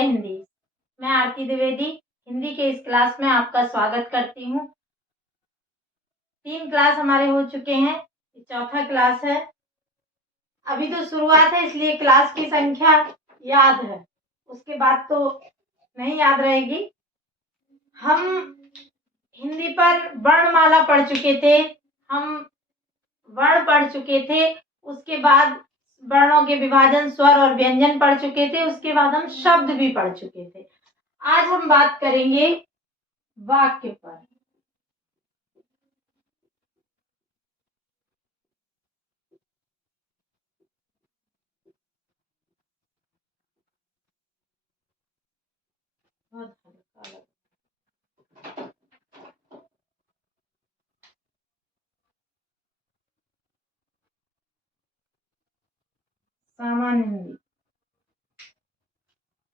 हिंदी। मैं आरती द्विवेदी हिंदी के इस क्लास में आपका स्वागत करती हूँ। 3 क्लास हमारे हो चुके हैं, चौथा क्लास है। अभी तो शुरुआत है इसलिए क्लास की संख्या याद है, उसके बाद तो नहीं याद रहेगी। हम हिंदी पर वर्णमाला पढ़ चुके थे, हम वर्ण पढ़ चुके थे, उसके बाद वर्णों के विभाजन, स्वर और व्यंजन पढ़ चुके थे, उसके बाद हम शब्द भी पढ़ चुके थे। आज हम बात करेंगे वाक्य पर। सामान्य हिंदी।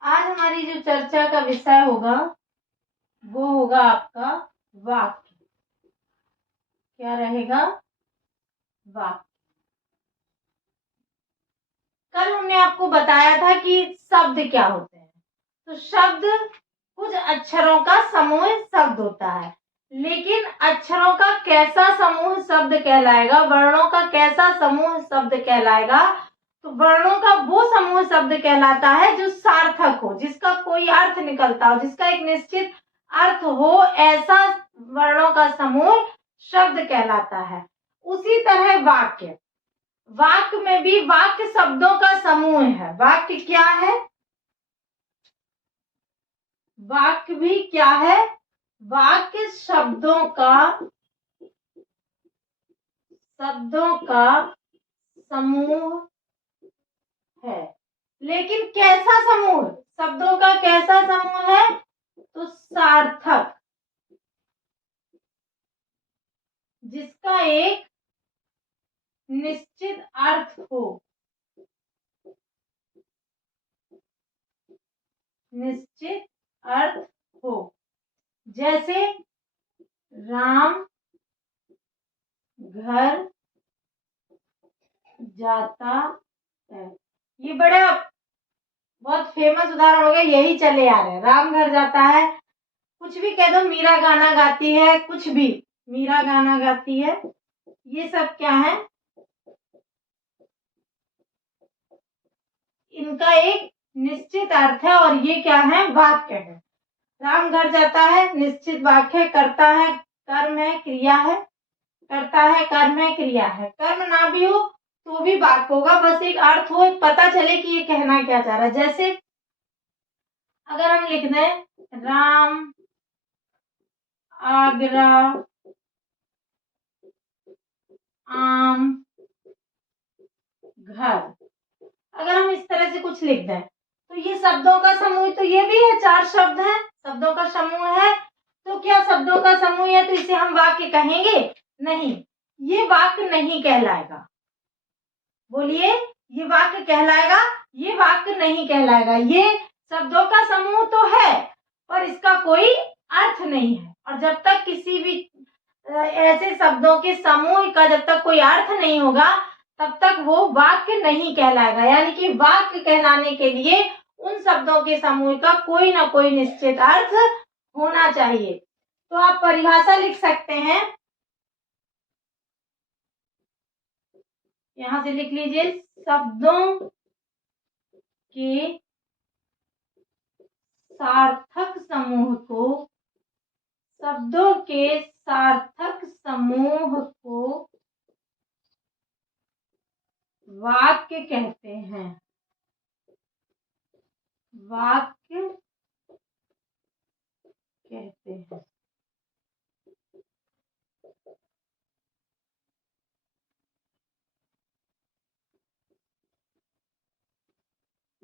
आज हमारी जो चर्चा का विषय होगा वो होगा आपका वाक्य। क्या रहेगा? वाक्य। कल हमने आपको बताया था कि शब्द क्या होते हैं। तो शब्द कुछ अक्षरों का समूह शब्द होता है, लेकिन अक्षरों का कैसा समूह शब्द कहलाएगा, वर्णों का कैसा समूह शब्द कहलाएगा, तो वर्णों का वो समूह शब्द कहलाता है जो सार्थक हो, जिसका कोई अर्थ निकलता हो, जिसका एक निश्चित अर्थ हो, ऐसा वर्णों का समूह शब्द कहलाता है। उसी तरह वाक्य, वाक्य में भी वाक्य शब्दों का समूह है। वाक्य क्या है? वाक्य भी क्या है? वाक्य शब्दों का समूह है। लेकिन कैसा समूह? शब्दों का कैसा समूह है? तो सार्थक, जिसका एक निश्चित अर्थ हो, निश्चित अर्थ हो। जैसे राम घर जाता है, ये बड़ा बहुत फेमस उदाहरण हो गया, यही चले आ रहे हैं। राम घर जाता है, कुछ भी कह दो, मीरा गाना गाती है, कुछ भी, मीरा गाना गाती है, ये सब क्या है? इनका एक निश्चित अर्थ है और ये क्या है? वाक्य है। राम घर जाता है, निश्चित वाक्य, करता है, कर्म है, क्रिया है, करता है, कर्म है, क्रिया है। कर्म ना भी हो तो भी वाक्य होगा, बस एक अर्थ हो, एक पता चले कि ये कहना क्या चाह रहा है। जैसे अगर हम लिख दें राम आगरा आम घर, अगर हम इस तरह से कुछ लिख दें तो ये शब्दों का समूह, तो ये भी है, 4 शब्द हैं, शब्दों का समूह है। तो क्या शब्दों का समूह है तो इसे हम वाक्य कहेंगे? नहीं, ये वाक्य नहीं कहलाएगा। बोलिए, ये वाक्य कहलाएगा? ये वाक्य नहीं कहलाएगा। ये शब्दों का समूह तो है पर इसका कोई अर्थ नहीं है, और जब तक किसी भी ऐसे शब्दों के समूह का जब तक कोई अर्थ नहीं होगा तब तक वो वाक्य नहीं कहलाएगा। यानी कि वाक्य कहलाने के लिए उन शब्दों के समूह का कोई ना कोई निश्चित अर्थ होना चाहिए। तो आप परिभाषा लिख सकते हैं, यहां से लिख लीजिए, शब्दों के सार्थक समूह को, शब्दों के सार्थक समूह को वाक्य कहते हैं। वाक्य कहते हैं।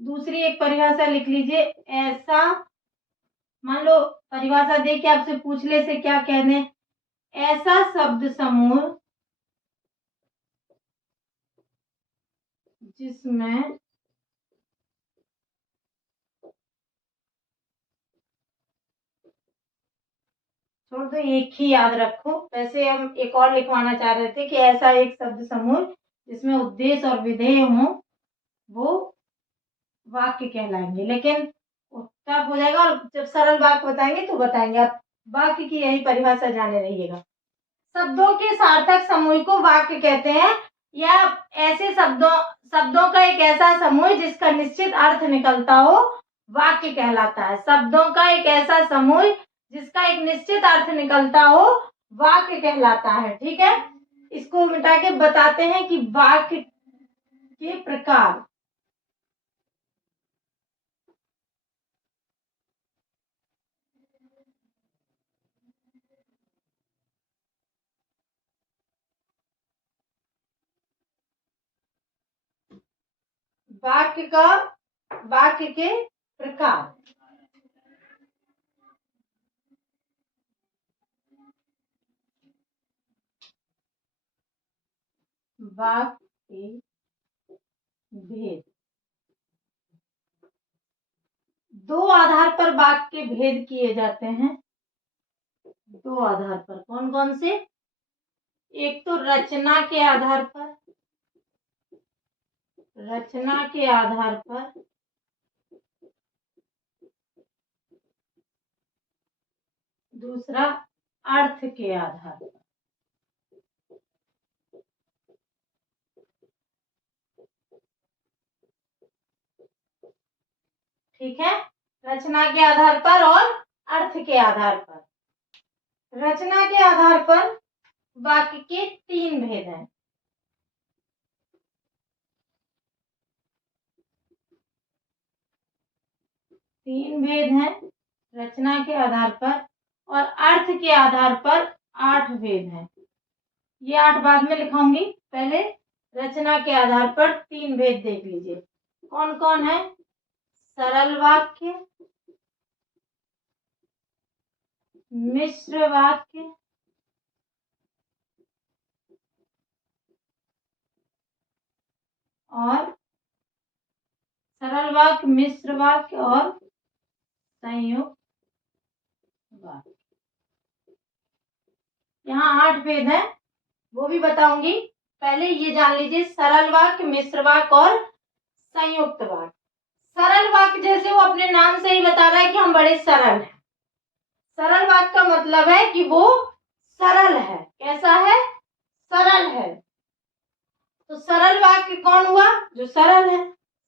दूसरी एक परिभाषा लिख लीजिए, ऐसा, मान लो परिभाषा दे के आपसे पूछ ले से क्या कहने, ऐसा शब्द समूह जिसमें छोड़ दो, एक ही याद रखो। वैसे हम एक और लिखवाना चाह रहे थे कि ऐसा एक शब्द समूह जिसमें उद्देश्य और विधेय हो वो वाक्य कहलाएंगे, लेकिन टफ हो जाएगा, और जब सरल वाक्य बताएंगे तो बताएंगे। आप वाक्य की यही परिभाषा जाने रहिएगा। शब्दों के सार्थक समूह को वाक्य कहते हैं, या ऐसे शब्दों का एक ऐसा समूह जिसका निश्चित अर्थ निकलता हो, वाक्य कहलाता है। शब्दों का एक ऐसा समूह जिसका एक निश्चित अर्थ निकलता हो, वाक्य कहलाता है। ठीक है, इसको मिटा के बताते हैं कि वाक्य के प्रकार। वाक्य के प्रकार। वाक्य के भेद। दो आधार पर वाक्य के भेद किए जाते हैं। दो आधार पर, कौन कौन से? एक तो रचना के आधार पर, रचना के आधार पर, दूसरा अर्थ के आधार पर। ठीक है, रचना के आधार पर और अर्थ के आधार पर। रचना के आधार पर वाक्य के 3 भेद हैं। तीन भेद हैं रचना के आधार पर, और अर्थ के आधार पर 8 भेद हैं। ये 8 बाद में लिखाऊंगी, पहले रचना के आधार पर 3 भेद देख लीजिए। कौन कौन है? सरल वाक्य, मिश्र वाक्य, और सरल वाक्य, मिश्र वाक्य और संयुक्त वाक्य। यहाँ 8 भेद है, वो भी बताऊंगी। पहले ये जान लीजिए, सरल वाक्य, मिश्र वाक्य और संयुक्त वाक्य। सरल वाक्य जैसे वो अपने नाम से ही बता रहा है कि हम बड़े सरल हैं। सरल वाक्य का मतलब है कि वो सरल है। कैसा है? सरल है। तो सरल वाक्य कौन हुआ? जो सरल है।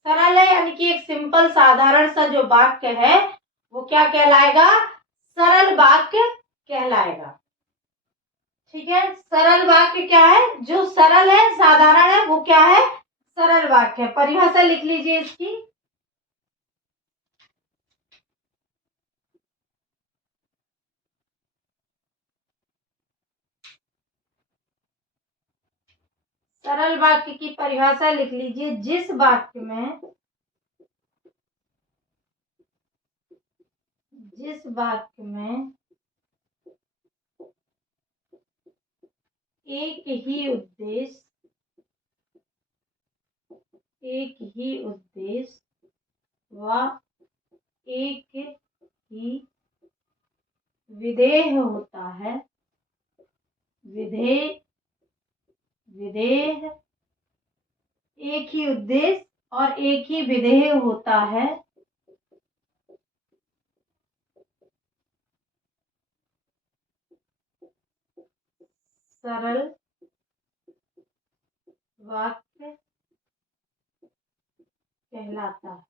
सरल है यानी कि एक सिंपल साधारण सा जो वाक्य है वो क्या कहलाएगा? सरल वाक्य कहलाएगा। ठीक है, सरल वाक्य क्या है? जो सरल है, साधारण है, वो क्या है? सरल वाक्य है। परिभाषा लिख लीजिए इसकी। सरल वाक्य की परिभाषा लिख लीजिए, जिस वाक्य में एक ही उद्देश्य व एक ही विधेय होता है। विधेय एक ही उद्देश्य और एक ही विधेय होता है, सरल वाक्य कहलाता है।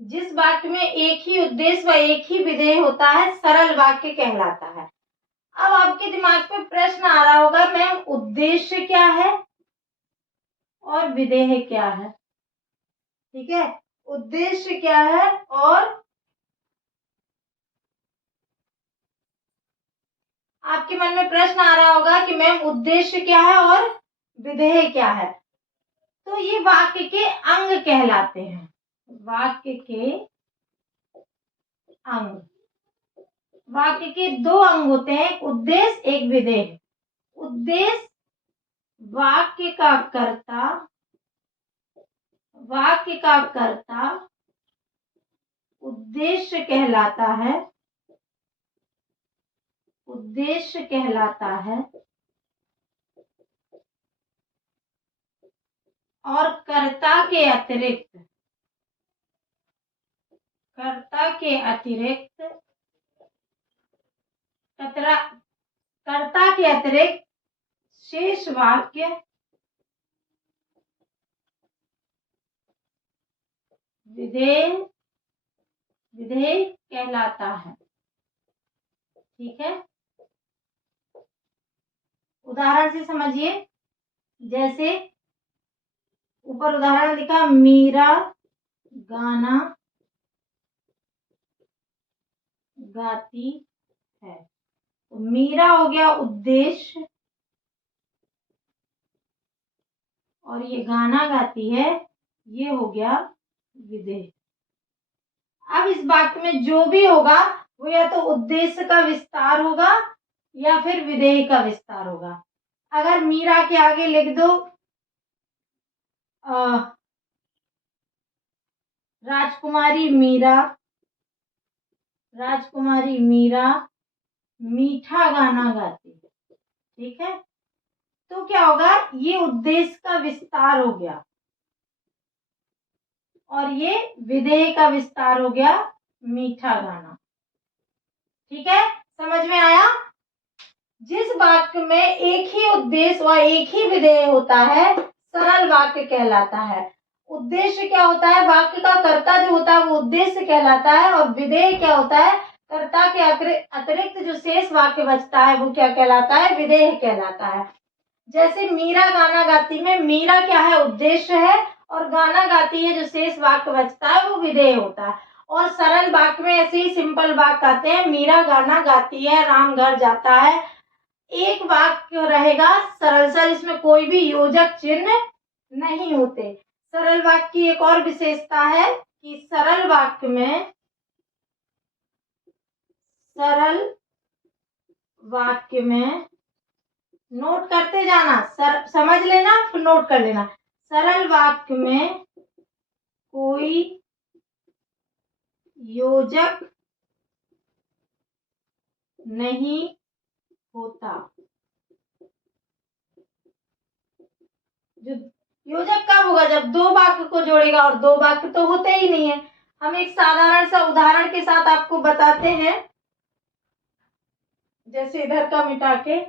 जिस वाक्य में एक ही उद्देश्य व एक ही विधेय होता है, सरल वाक्य कहलाता है। अब आपके दिमाग में प्रश्न आ रहा होगा, मैम उद्देश्य क्या है और विधेय क्या है? ठीक है, उद्देश्य क्या है और आपके मन में प्रश्न आ रहा होगा कि मैम उद्देश्य क्या है और विधेय क्या है? तो ये वाक्य के अंग कहलाते हैं। वाक्य के अंग। वाक्य के 2 अंग होते हैं, एक उद्देश्य, एक विधेय। उद्देश्य वाक्य का कर्ता उद्देश्य कहलाता है, उद्देश्य कहलाता है, और कर्ता के अतिरिक्त, कर्ता के अतिरिक्त कर्ता के अतिरिक्त शेष वाक्य विधेय, विधेय कहलाता है। ठीक है, उदाहरण से समझिए। जैसे ऊपर उदाहरण लिखा, मीरा गाना गाती है। तो मीरा हो गया उद्देश्य और ये गाना गाती है, ये हो गया विधेय। अब इस वाक्य में जो भी होगा वो या तो उद्देश्य का विस्तार होगा या फिर विधेय का विस्तार होगा। अगर मीरा के आगे लिख दो राजकुमारी मीरा, राजकुमारी मीरा मीठा गाना गाती है। ठीक है, तो क्या होगा, ये उद्देश्य का विस्तार हो गया और ये विधेय का विस्तार हो गया, मीठा गाना। ठीक है, समझ में आया। जिस वाक्य में एक ही उद्देश्य व एक ही विधेय होता है सरल वाक्य कहलाता है। उद्देश्य क्या होता है, वाक्य का कर्ता जो होता है वो उद्देश्य कहलाता है, और विधेय क्या होता है, कर्ता के अतिरिक्त जो शेष वाक्य बचता है वो क्या कहलाता है, विधेय कहलाता है। जैसे मीरा गाना गाती में मीरा क्या है, उद्देश्य है, और गाना गाती है जो शेष वाक्य बचता है वो विधेय होता है। और सरल वाक्य में ऐसे ही सिंपल वाक्य आते हैं, मीरा गाना गाती है, राम घर जाता है। एक वाक्य रहेगा सरल सा जिसमें कोई भी योजक चिन्ह नहीं होते। सरल वाक्य की एक और विशेषता है कि सरल वाक्य में, सरल वाक्य में नोट करते जाना, समझ लेना फिर नोट कर लेना। सरल वाक्य में कोई योजक नहीं होता। जो योजक कब होगा, जब दो वाक्य को जोड़ेगा, और दो वाक्य तो होते ही नहीं है। हम एक साधारण सा उदाहरण के साथ आपको बताते हैं। जैसे इधर का मिटा के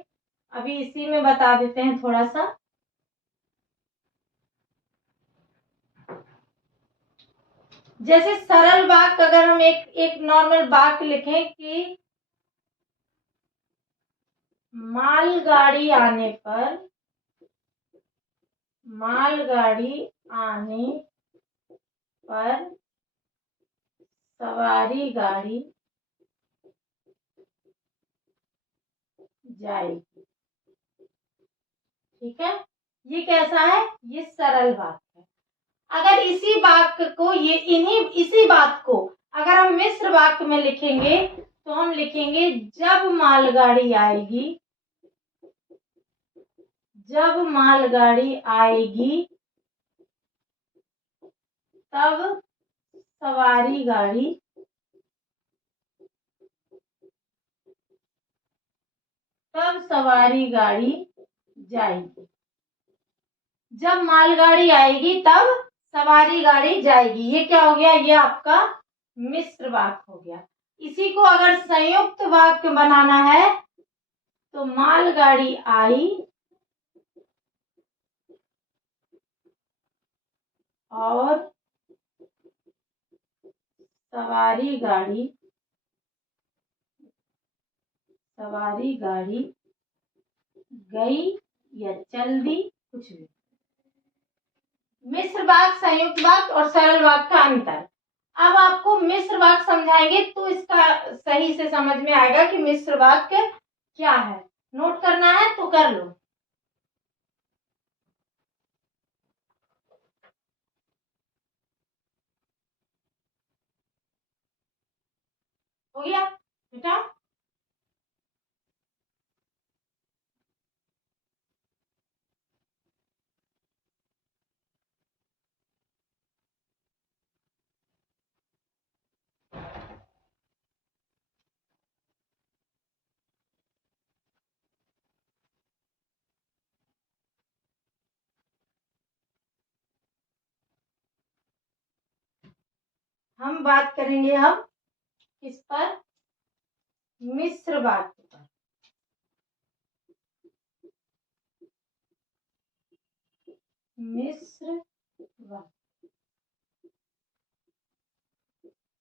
अभी इसी में बता देते हैं थोड़ा सा। जैसे सरल वाक्य अगर हम एक नॉर्मल वाक्य लिखें कि मालगाड़ी आने पर, मालगाड़ी आने पर सवारी गाड़ी जाएगी। ठीक है, ये कैसा है, ये सरल वाक्य है। अगर इसी वाक्य को इसी बात को अगर हम मिश्र वाक्य में लिखेंगे तो हम लिखेंगे जब मालगाड़ी आएगी, जब मालगाड़ी आएगी तब सवारी गाड़ी जाएगी। जब मालगाड़ी आएगी तब सवारी गाड़ी जाएगी। ये क्या हो गया, ये आपका मिश्र वाक्य हो गया। इसी को अगर संयुक्त वाक्य बनाना है तो मालगाड़ी आई और सवारी गाड़ी गई या चल दी, कुछ भी। मिश्र वाक्य, संयुक्त वाक्य और सरल वाक्य का अंतर। अब आपको मिश्र वाक्य समझाएंगे तो इसका सही से समझ में आएगा कि मिश्र वाक्य क्या है। नोट करना है तो कर लो। हो गया बेटा। हम बात करेंगे अब किस पर, मिश्र वाक्य पर। मिश्र वाक्य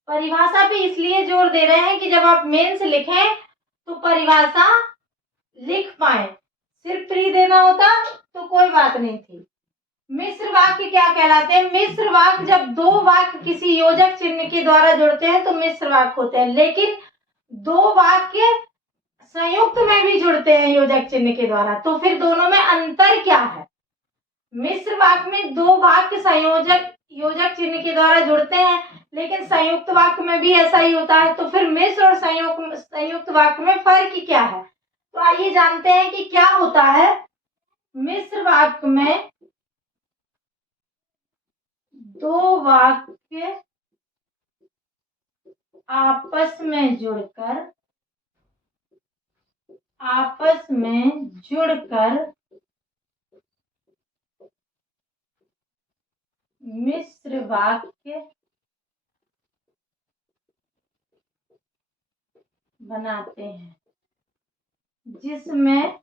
परिभाषा पे इसलिए जोर दे रहे हैं कि जब आप मेंस लिखें तो परिभाषा लिख पाए। सिर्फ प्री देना होता तो कोई बात नहीं थी। मिश्र वाक्य क्या कहलाते हैं? मिश्र वाक्य जब दो वाक्य किसी योजक चिन्ह के द्वारा जुड़ते हैं तो मिश्र वाक्य होते हैं, लेकिन दो वाक्य संयुक्त में भी जुड़ते हैं योजक चिन्ह के द्वारा, तो फिर दोनों में अंतर क्या है? मिश्र वाक्य में दो वाक्य संयोजक योजक चिन्ह के द्वारा जुड़ते हैं, लेकिन संयुक्त वाक्य में भी ऐसा ही होता है, तो फिर मिश्र और संयुक्त वाक्य में फर्क क्या है? तो आइए जानते हैं कि क्या होता है। मिश्र वाक्य में दो वाक्य आपस में जुड़कर मिश्र वाक्य बनाते हैं, जिसमें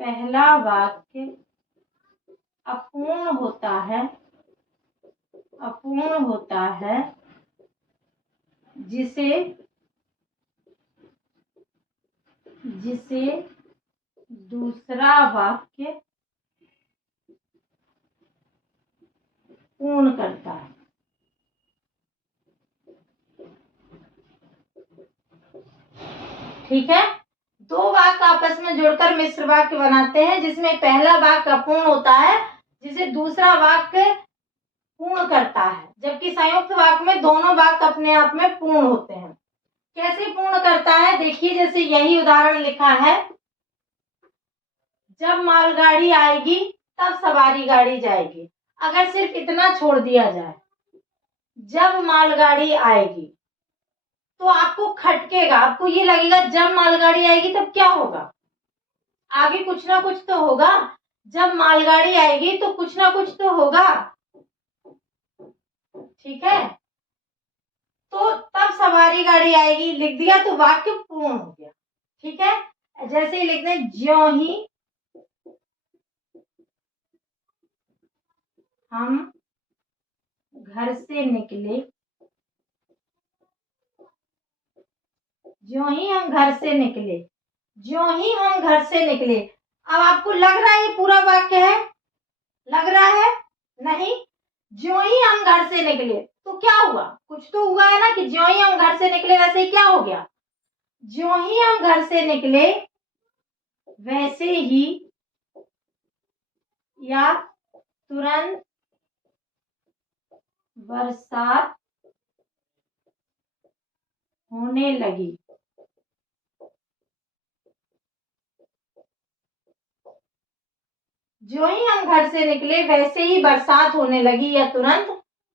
पहला वाक्य अपूर्ण होता है, जिसे दूसरा वाक्य पूर्ण करता है। ठीक है, दो वाक्य आपस में जुड़कर मिश्र वाक्य बनाते हैं, जिसमें पहला वाक्य अपूर्ण होता है, जिसे दूसरा वाक्य पूर्ण करता है, जबकि संयुक्त वाक्य में दोनों वाक्य अपने आप में पूर्ण होते हैं। कैसे पूर्ण करता है? देखिए, जैसे यही उदाहरण लिखा है, जब मालगाड़ी आएगी तब सवारी गाड़ी जाएगी। अगर सिर्फ इतना छोड़ दिया जाए, जब मालगाड़ी आएगी, तो आपको खटकेगा, आपको ये लगेगा जब मालगाड़ी आएगी तब क्या होगा, आगे कुछ ना कुछ तो होगा। जब मालगाड़ी आएगी तो कुछ ना कुछ तो होगा। ठीक है, तो तब सवारी गाड़ी आएगी लिख दिया तो वाक्य पूर्ण हो गया। ठीक है, जैसे ही लिख दें, ज्यों ही हम घर से निकले, ज्यों ही हम घर से निकले, ज्यों ही हम घर से निकले। अब आपको लग रहा है ये पूरा वाक्य है? लग रहा है? नहीं। ज्यों ही हम घर से निकले तो क्या हुआ? कुछ तो हुआ है ना, कि ज्यों ही हम घर से निकले वैसे ही क्या हो गया? ज्यों ही हम घर से निकले वैसे ही, या तुरंत बरसात होने लगी। जो ही हम घर से निकले वैसे ही बरसात होने लगी, या तुरंत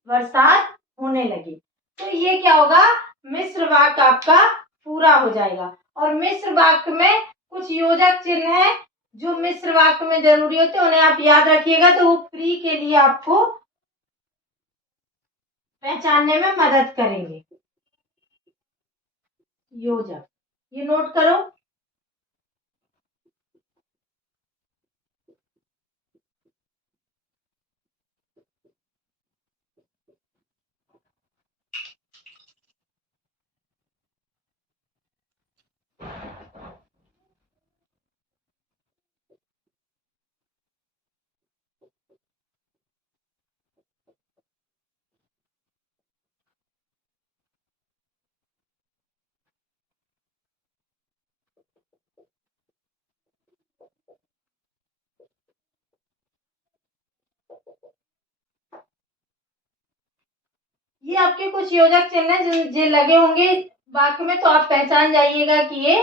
बरसात होने लगी। तो ये क्या होगा? मिश्र वाक्य आपका पूरा हो जाएगा। और मिश्र वाक्य में कुछ योजक चिन्ह है जो मिश्र वाक्य में जरूरी होते हैं, उन्हें आप याद रखिएगा, तो वो प्री के लिए आपको पहचानने में मदद करेंगे। योजक, ये नोट करो। ये आपके कुछ योजक चिन्ह है जो लगे होंगे वाक्य में, तो आप पहचान जाइएगा कि ये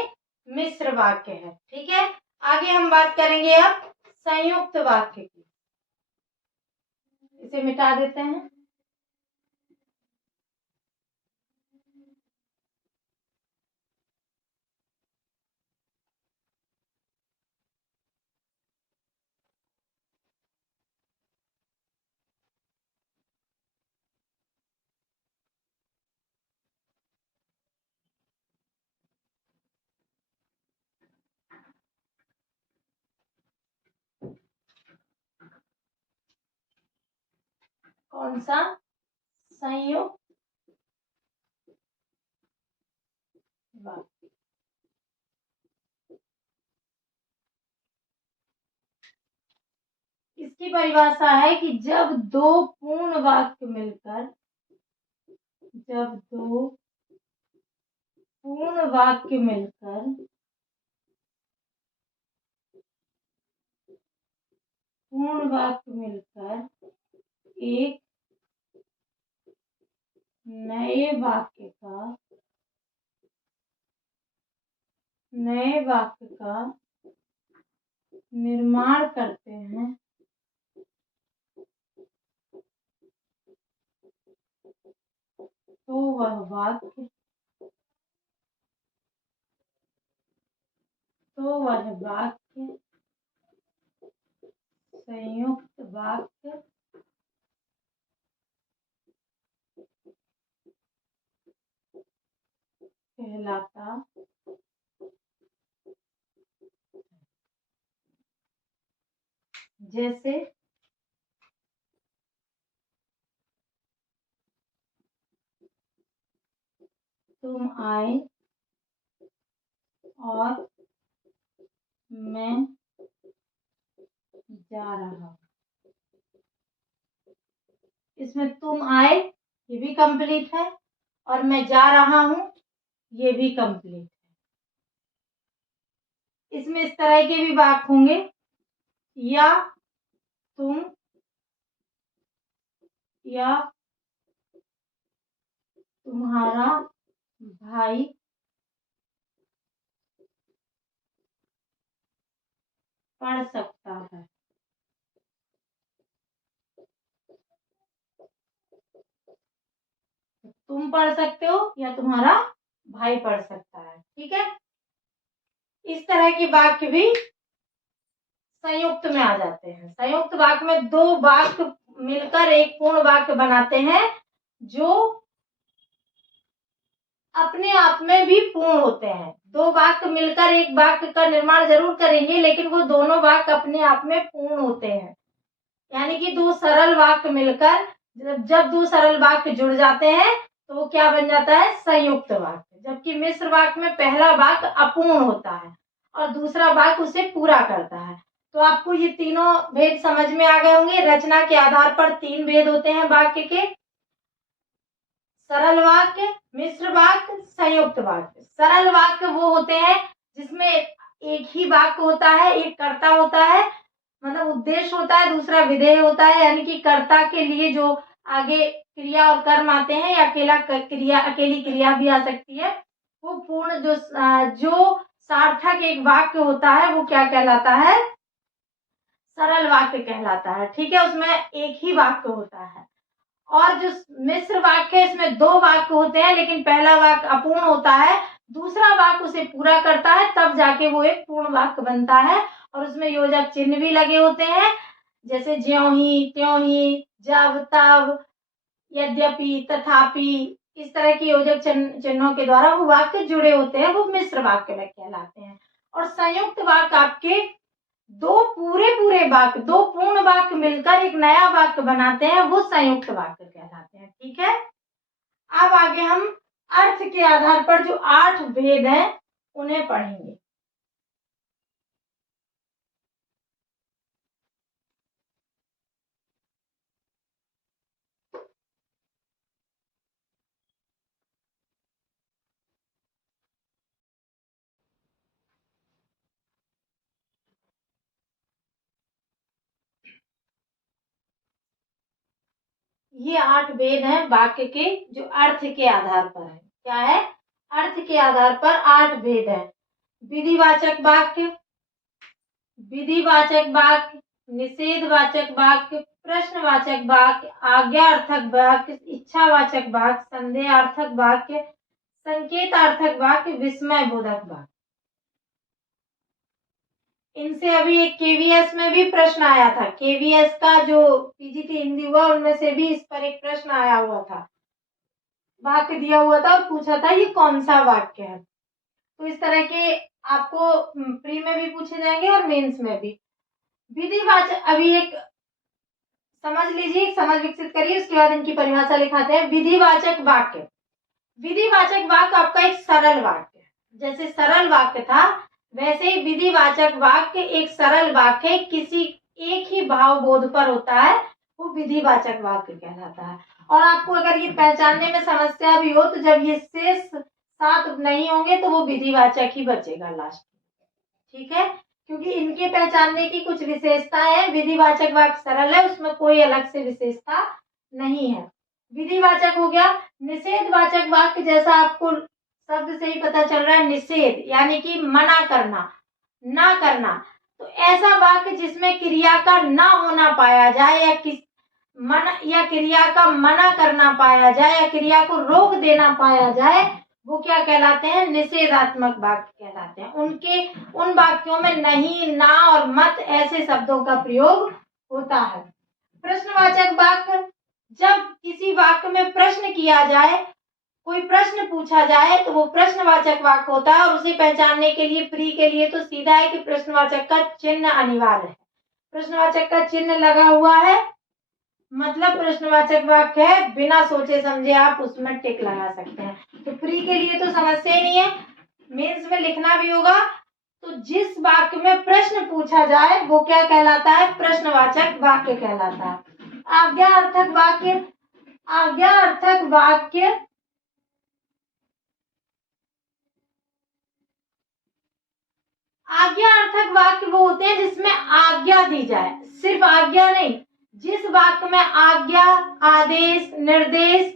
मिश्र वाक्य है। ठीक है, आगे हम बात करेंगे अब संयुक्त वाक्य की। इसे मिटा देते हैं। कौन सा? संयुक्त वाक्य। इसकी परिभाषा है कि जब दो पूर्ण वाक्य मिलकर, जब दो पूर्ण वाक्य मिलकर एक नए वाक्य का निर्माण करते हैं, तो वह वाक्य संयुक्त वाक्य कहलाता। जैसे तुम आए और मैं जा रहा हूँ। इसमें तुम आए ये भी कंप्लीट है और मैं जा रहा हूँ ये भी कंप्लीट है। इसमें इस तरह के भी वाक्य होंगे, या तुम, या तुम्हारा भाई पढ़ सकता है। तुम पढ़ सकते हो या तुम्हारा भाई पढ़ सकता है। ठीक है, इस तरह के वाक्य भी संयुक्त में आ जाते हैं। संयुक्त वाक्य में दो वाक्य मिलकर एक पूर्ण वाक्य बनाते हैं, जो अपने आप में भी पूर्ण होते हैं। दो वाक्य मिलकर एक वाक्य का निर्माण जरूर करेंगे, लेकिन वो दोनों वाक्य अपने आप में पूर्ण होते हैं। यानी कि दो सरल वाक्य मिलकर जब दो सरल वाक्य जुड़ जाते हैं तो वो क्या बन जाता है? संयुक्त वाक्य। जबकि मिश्र वाक्य में पहला वाक्य अपूर्ण होता है और दूसरा वाक्य उसे पूरा करता है। तो आपको ये तीनों भेद समझ में आ गए होंगे। रचना के आधार पर तीन भेद होते हैं वाक्य के: सरल वाक्य, मिश्र वाक्य, संयुक्त वाक्य। सरल वाक्य वो होते हैं जिसमें एक ही वाक्य होता है, एक कर्ता होता है, मतलब उद्देश्य होता है, दूसरा विधेय होता है। यानी कि कर्ता के लिए जो आगे क्रिया और कर्म आते हैं, या अकेली क्रिया भी आ सकती है, वो पूर्ण जो सार्थक एक वाक्य होता है वो क्या कहलाता है? सरल वाक्य कहलाता है। ठीक है, उसमें एक ही वाक्य होता है। और जो मिश्र वाक्य है इसमें दो वाक्य होते हैं, लेकिन पहला वाक्य अपूर्ण होता है, दूसरा वाक्य उसे पूरा करता है, तब जाके वो एक पूर्ण वाक्य बनता है। और उसमें योजक चिन्ह भी लगे होते हैं, जैसे ज्यों ही, त्यों ही, जब, तब, यद्यपि, तथापि। इस तरह की योजक चिन्हों के द्वारा वो वाक्य जुड़े होते हैं, वो मिश्र वाक्य में कहलाते हैं। और संयुक्त वाक्य आपके दो पूरे वाक्य, दो पूर्ण वाक्य मिलकर एक नया वाक्य बनाते हैं, वो संयुक्त वाक्य कहलाते हैं। ठीक है, अब आगे हम अर्थ के आधार पर जो 8 भेद हैं उन्हें पढ़ेंगे। ये 8 भेद हैं वाक्य के, जो अर्थ के आधार पर है। क्या है? अर्थ के आधार पर 8 भेद हैं। विधिवाचक वाक्य, विधिवाचक वाक्य, निषेधवाचक वाक्य, प्रश्नवाचक वाक्य, आज्ञार्थक वाक्य, इच्छावाचक वाक्य, संदेहार्थक वाक्य, संकेतार्थक वाक्य, विस्मयबोधक वाक्य। इनसे अभी एक केवीएस में भी प्रश्न आया था। केवीएस का जो पीजीटी हिंदी हुआ उनमें से भी इस पर एक प्रश्न आया हुआ था, वाक्य दिया हुआ था और पूछा था ये कौन सा वाक्य है। तो इस तरह के आपको प्री में भी पूछे जाएंगे और मेंस में भी। विधिवाचक, अभी एक समझ लीजिए, समझ विकसित करिए, उसके बाद इनकी परिभाषा लिखाते हैं। विधिवाचक वाक्य। विधिवाचक वाक्य आपका एक सरल वाक्य, जैसे सरल वाक्य था वैसे ही विधिवाचक वाक्य एक सरल वाक्य किसी एक ही भाव बोध पर होता है, वो विधिवाचक वाक्य कहलाता है। और आपको अगर ये पहचानने में समस्या भी हो तो जब ये शेष 7 नहीं होंगे तो वो विधिवाचक ही बचेगा लास्ट में, ठीक है, क्योंकि इनके पहचानने की कुछ विशेषताएं हैं। विधिवाचक वाक्य सरल है, उसमें कोई अलग से विशेषता नहीं है। विधिवाचक हो गया। निषेधवाचक वाक्य, जैसा आपको शब्द से ही पता चल रहा है, निषेध यानी कि मना करना, ना करना। तो ऐसा वाक्य जिसमें क्रिया का ना होना पाया जाए या क्रिया का मना करना पाया जाए या क्रिया को रोक देना पाया जाए, वो क्या कहलाते हैं? निषेधात्मक वाक्य कहलाते हैं। उन वाक्यों में नहीं, ना और मत ऐसे शब्दों का प्रयोग होता है। प्रश्नवाचक वाक्य, जब किसी वाक्य में प्रश्न किया जाए, कोई प्रश्न पूछा जाए तो वो प्रश्नवाचक वाक्य होता है। और उसे पहचानने के लिए प्री के लिए तो सीधा है कि प्रश्नवाचक का चिन्ह अनिवार्य है। प्रश्नवाचक का चिन्ह लगा हुआ है मतलब प्रश्नवाचक वाक्य है, बिना सोचे समझे आप उसमें टिक लगा सकते हैं। तो प्री के लिए तो समस्या ही नहीं है, मेंस में लिखना भी होगा। तो जिस वाक्य में प्रश्न पूछा जाए वो क्या कहलाता है? प्रश्नवाचक वाक्य कहलाता है। आज्ञार्थक वाक्य। आज्ञार्थक वाक्य आज्ञार्थक वाक्य वो होते हैं जिसमें आज्ञा दी जाए, सिर्फ आज्ञा नहीं, जिस वाक्य में आज्ञा, आदेश, निर्देश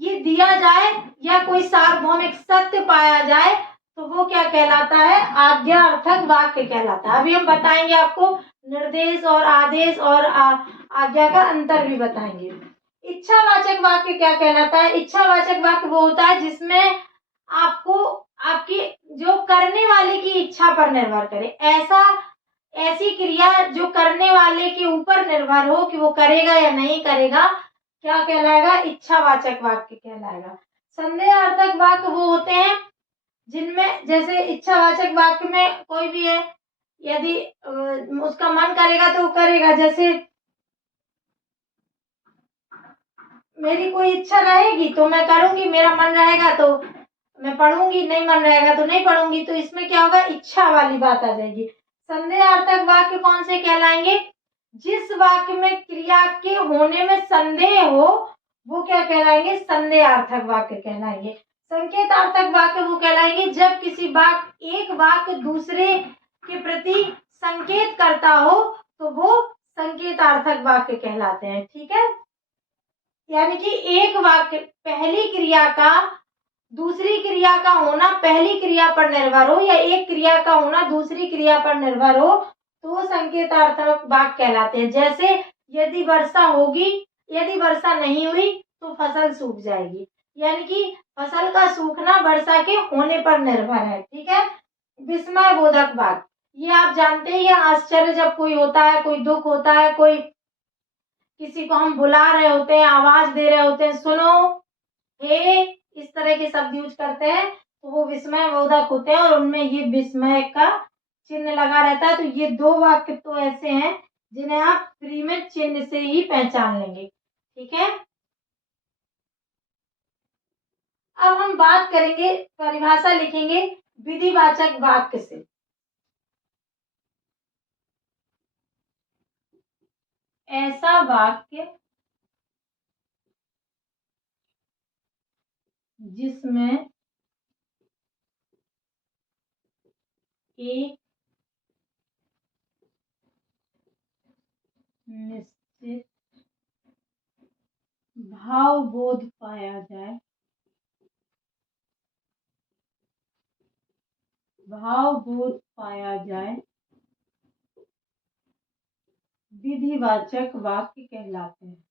ये दिया जाए या कोई सार्वभौमिक सत्य पाया जाए तो वो क्या कहलाता है? आज्ञार्थक वाक्य कहलाता है। अभी हम बताएंगे आपको निर्देश और आदेश और आज्ञा का अंतर भी बताएंगे। इच्छावाचक वाक्य क्या कहलाता है? इच्छावाचक वाक्य वो होता है जिसमें आपको आपकी जो करने वाले की इच्छा पर निर्भर करे, ऐसी क्रिया जो करने वाले के ऊपर निर्भर हो कि वो करेगा या नहीं करेगा, क्या कहलाएगा? इच्छावाचक वाक्य कहलाएगा। संदेहार्थक वाक्य वो होते हैं जिनमें, जैसे इच्छावाचक वाक्य में कोई भी है, यदि उसका मन करेगा तो वो करेगा, जैसे मेरी कोई इच्छा रहेगी तो मैं करूंगी, मेरा मन रहेगा तो मैं पढ़ूंगी, नहीं मन रहेगा तो नहीं पढ़ूंगी। तो इसमें क्या होगा? इच्छा वाली बात आ जाएगी। संदेहार्थक वाक्य कौन से कहलाएंगे? जिस वाक्य में क्रिया के होने में संदेह हो वो क्या कहलाएंगे? संदेहार्थक वाक्य कहलाएंगे। संकेतार्थक वाक्य वो कहलाएंगे जब किसी एक वाक्य दूसरे के प्रति संकेत करता हो तो वो संकेतार्थक वाक्य कहलाते हैं, ठीक है। यानी कि एक वाक्य, पहली क्रिया का दूसरी क्रिया का होना पहली क्रिया पर निर्भर हो या एक क्रिया का होना दूसरी क्रिया पर निर्भर हो तो वो संकेतार्थक वाक्य कहलाते हैं। जैसे यदि वर्षा होगी, यदि वर्षा नहीं हुई तो फसल सूख जाएगी, यानी कि फसल का सूखना वर्षा के होने पर निर्भर है, ठीक है। विस्मय बोधक वाक्य, ये आप जानते हैं, आश्चर्य जब कोई होता है, कोई दुख होता है, कोई किसी को हम बुला रहे होते हैं, आवाज दे रहे होते हैं, सुनो, हे, इस तरह के शब्द यूज करते हैं तो वो विस्मय बोधक होते हैं और उनमें ये विस्मय का चिन्ह लगा रहता है। तो ये 2 वाक्य तो ऐसे हैं जिन्हें आप प्री में चिन्ह से ही पहचान लेंगे, ठीक है। अब हम बात करेंगे, परिभाषा लिखेंगे विधिवाचक वाक्य से। ऐसा वाक्य जिसमें एक निश्चित भावबोध पाया जाए, भावबोध पाया जाए, विधिवाचक वाक्य कहलाते हैं।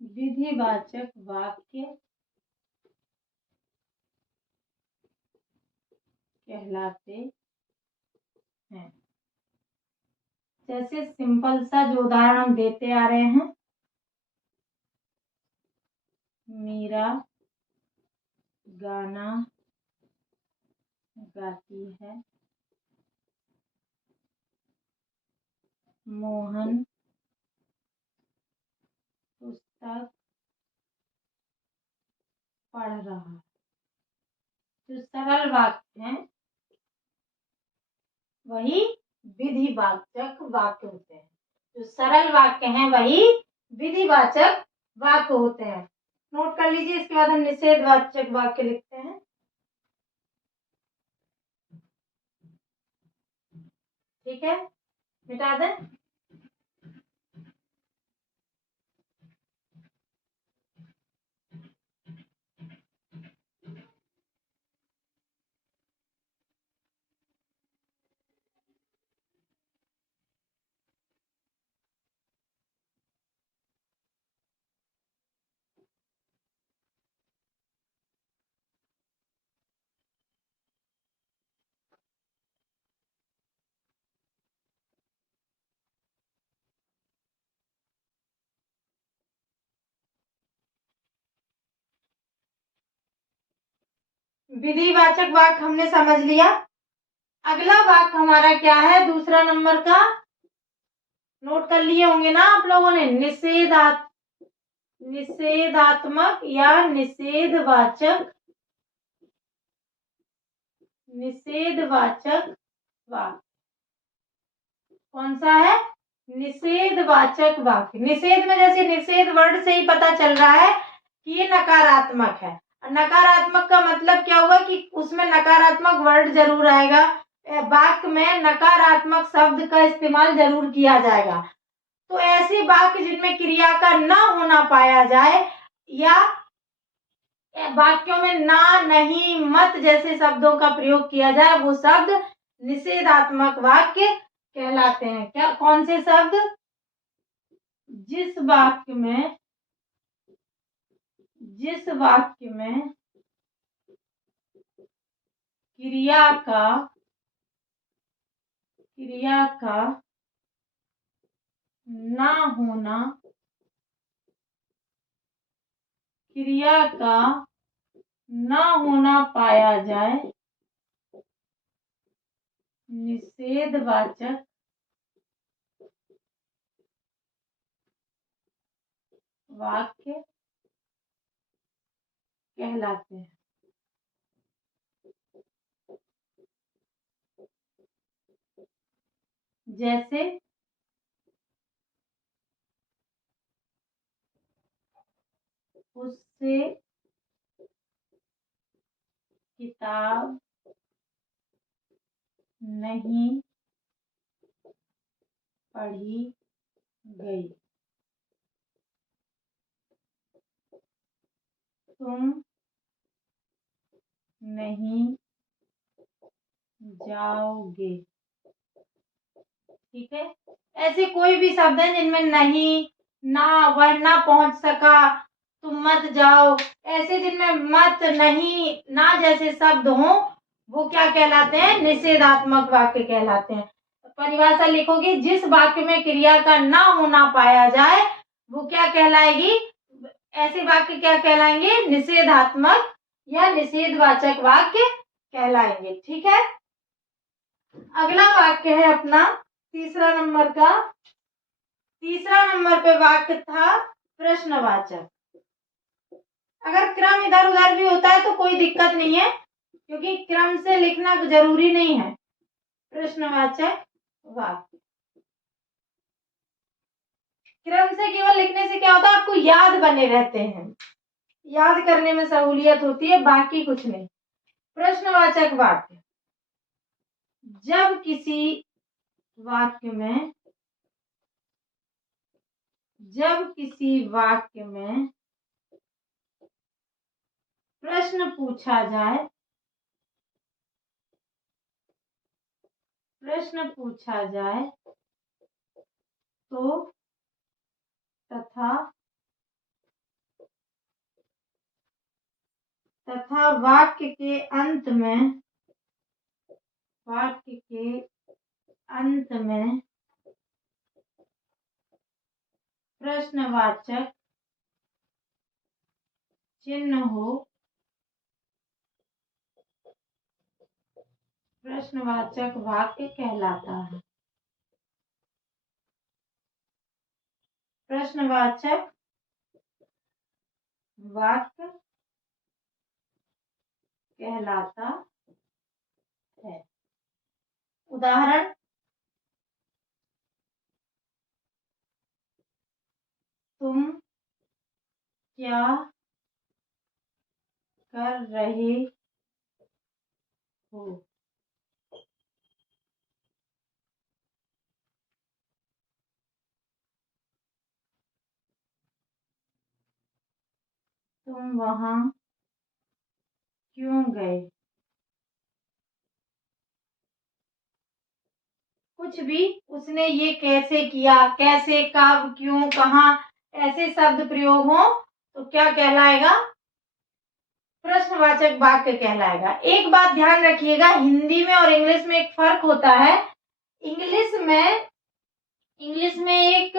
विधिवाचक वाक्य कहलाते हैं। जैसे सिंपल सा जो उदाहरण हम देते आ रहे हैं, मीरा गाना गाती है, मोहन पुस्तक पढ़ रहा है। जो सरल वाक्य है वही विधिवाचक वाक्य होते हैं। जो सरल वाक्य हैं वही विधिवाचक वाक्य होते हैं। नोट कर लीजिए। इसके बाद हम निषेधवाचक वाक्य लिखते हैं। ठीक है, मिटा दें। विधिवाचक वाक्य हमने समझ लिया। अगला वाक्य हमारा क्या है? दूसरा नंबर का नोट कर लिए होंगे ना आप लोगों ने। निषेधात्मक या निषेधवाचक वाक्य। कौन सा है? निषेधवाचक वाक्य। निषेध में जैसे निषेध वर्ड से ही पता चल रहा है कि ये नकारात्मक है। नकारात्मक का मतलब क्या हुआ कि उसमें नकारात्मक वर्ड जरूर आएगा, वाक्य में नकारात्मक शब्द का इस्तेमाल जरूर किया जाएगा। तो ऐसे वाक्य जिनमें क्रिया का न होना पाया जाए या वाक्यों में ना, नहीं, मत जैसे शब्दों का प्रयोग किया जाए, वो शब्द निषेधात्मक वाक्य कहलाते हैं। क्या? कौन से शब्द? जिस वाक्य में क्रिया का ना होना, क्रिया का ना होना पाया जाए, निषेधवाचक वाक्य कहलाते हैं। जैसे उससे किताब नहीं पढ़ी गई, तुम नहीं जाओगे। ठीक है, ऐसे कोई भी शब्द है जिनमें नहीं, ना, वह ना पहुंच सका, तुम मत जाओ, ऐसे जिनमें मत, नहीं, ना जैसे शब्द हो, वो क्या कहलाते हैं? निषेधात्मक वाक्य कहलाते हैं। परिभाषा लिखोगे, जिस वाक्य में क्रिया का ना होना पाया जाए वो क्या कहलाएगी? ऐसे वाक्य क्या कहलाएंगे? निषेधात्मक या निषेधवाचक वाक्य कहलाएंगे। ठीक है, अगला वाक्य है अपना तीसरा नंबर का। तीसरा नंबर पे वाक्य था प्रश्नवाचक। अगर क्रम इधर उधर भी होता है तो कोई दिक्कत नहीं है, क्योंकि क्रम से लिखना जरूरी नहीं है। प्रश्नवाचक वाक्य क्रम से केवल लिखने से क्या होता है? आपको याद बने रहते हैं, याद करने में सहूलियत होती है, बाकी कुछ नहीं। प्रश्नवाचक वाक्य, जब किसी वाक्य में प्रश्न पूछा जाए तो तथा वाक्य के अंत में प्रश्नवाचक चिन्ह हो, प्रश्नवाचक वाक्य कहलाता है। प्रश्नवाचक वाक्य कहलाता है। उदाहरण, तुम क्या कर रहे हो? तुम वहां क्यों गए? कुछ भी, उसने ये कैसे किया, कैसे, कब, क्यों, कहाँ, ऐसे शब्द प्रयोग हो तो क्या कहलाएगा? प्रश्नवाचक वाक्य कहलाएगा। एक बात ध्यान रखिएगा, हिंदी में और इंग्लिश में एक फर्क होता है। इंग्लिश में एक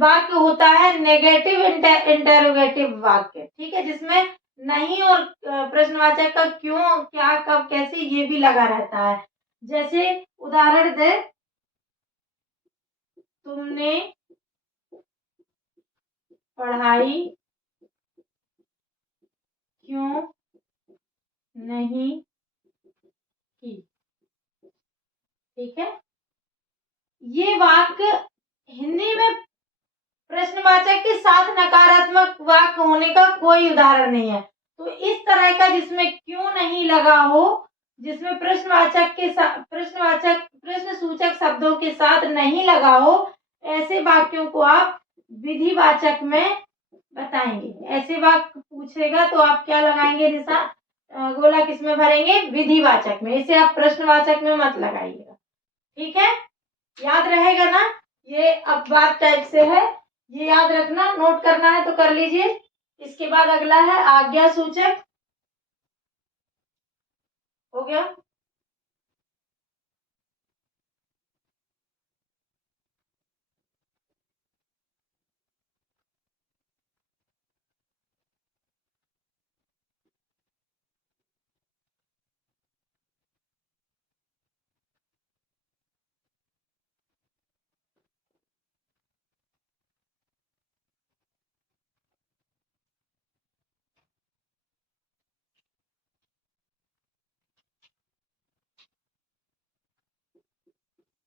वाक्य होता है नेगेटिव इंटेरोगेटिव वाक्य, ठीक है, जिसमें नहीं और प्रश्नवाचक का क्यों, क्या, कब, कैसे ये भी लगा रहता है। जैसे उदाहरण दे, तुमने पढ़ाई क्यों नहीं की? ठीक है, ये वाक्य हिंदी में प्रश्नवाचक के साथ नकारात्मक वाक्य होने का कोई उदाहरण नहीं है। तो इस तरह का जिसमें क्यों नहीं लगा हो, जिसमें प्रश्नवाचक के साथ प्रश्न सूचक शब्दों के साथ नहीं लगा हो, ऐसे वाक्यों को आप विधिवाचक में बताएंगे। ऐसे वाक्य पूछेगा तो आप क्या लगाएंगे निशान, गोला किसमें भरेंगे? विधिवाचक में। इसे आप प्रश्नवाचक में मत लगाइएगा, ठीक है, याद रहेगा ना? ये अपवाद टाइप से है, ये याद रखना, नोट करना है तो कर लीजिए। इसके बाद अगला है आज्ञा सूचक। हो गया?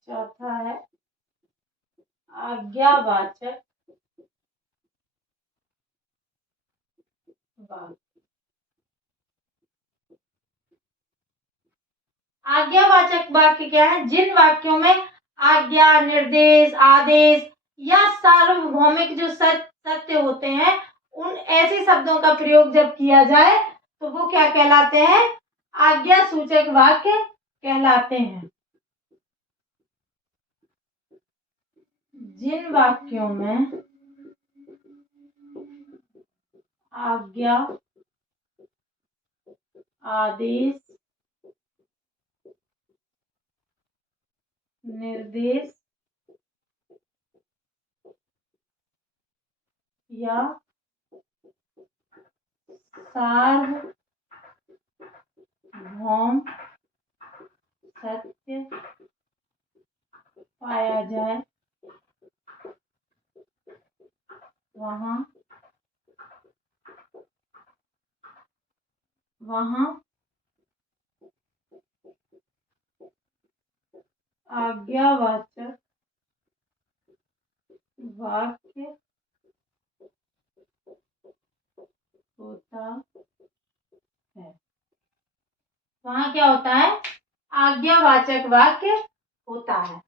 चौथा है आज्ञावाचक वाक्य। आज्ञावाचक वाक्य क्या है? जिन वाक्यों में आज्ञा, निर्देश, आदेश या सार्वभौमिक जो सत्य होते हैं, उन ऐसे शब्दों का प्रयोग जब किया जाए तो वो क्या कहलाते हैं? आज्ञा सूचक वाक्य कहलाते हैं। जिन वाक्यों में आज्ञा, आदेश, निर्देश या सार्वभौम सत्य पाया जाए, वहां आज्ञावाचक वाक्य होता है। वहां क्या होता है? आज्ञावाचक वाक्य होता है।